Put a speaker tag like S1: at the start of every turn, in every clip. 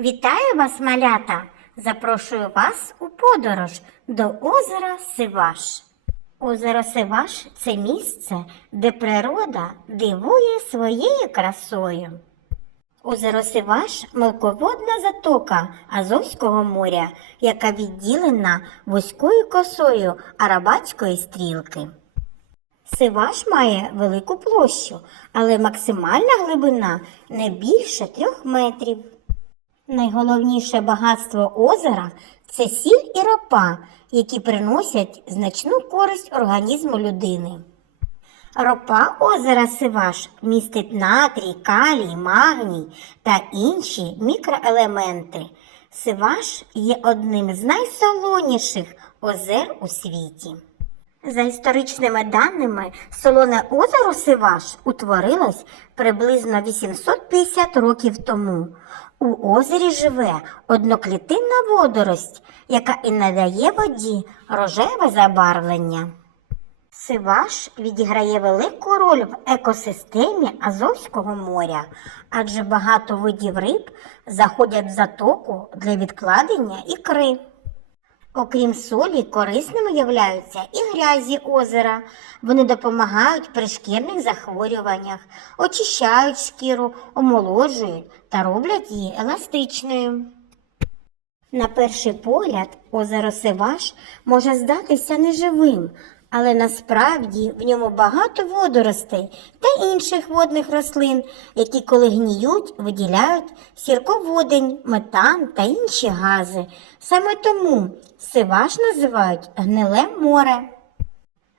S1: Вітаю вас, малята! Запрошую вас у подорож до озера Сиваш. Озеро Сиваш це місце, де природа дивує своєю красою. Озеро Сиваш мелководна затока Азовського моря, яка відділена вузькою косою Арабатської стрілки. Сиваш має велику площу, але максимальна глибина не більше трьох метрів. Найголовніше багатство озера це сіль і ропа, які приносять значну користь організму людини. Ропа озера Сиваш містить натрій, калій, магній та інші мікроелементи. Сиваш є одним з найсолоніших озер у світі. За історичними даними, солоне озеро Сиваш утворилось приблизно 850 років тому. У озері живе одноклітинна водорость, яка і надає воді рожеве забарвлення. Сиваш відіграє велику роль в екосистемі Азовського моря, адже багато видів риб заходять в затоку для відкладення ікри. Окрім солі, корисними являються і грязі озера. Вони допомагають при шкірних захворюваннях, очищають шкіру, омолоджують та роблять її еластичною. На перший погляд, озеро Сиваш може здатися неживим, але насправді в ньому багато водоростей та інших водних рослин, які, коли гніють, виділяють сірководень, метан та інші гази. Саме тому Сиваш називають гниле море.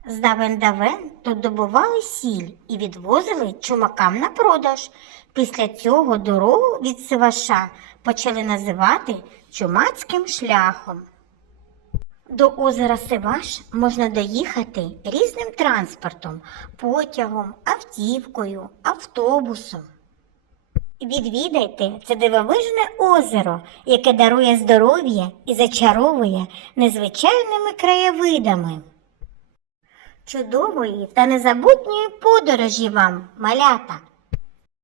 S1: З давен давен тут добували сіль і відвозили чумакам на продаж. Після цього дорогу від Сиваша почали називати чумацьким шляхом. До озера Сиваш можна доїхати різним транспортом, потягом, автівкою, автобусом. Відвідайте це дивовижне озеро, яке дарує здоров'я і зачаровує незвичайними краєвидами. Чудової та незабутньої подорожі вам, малята!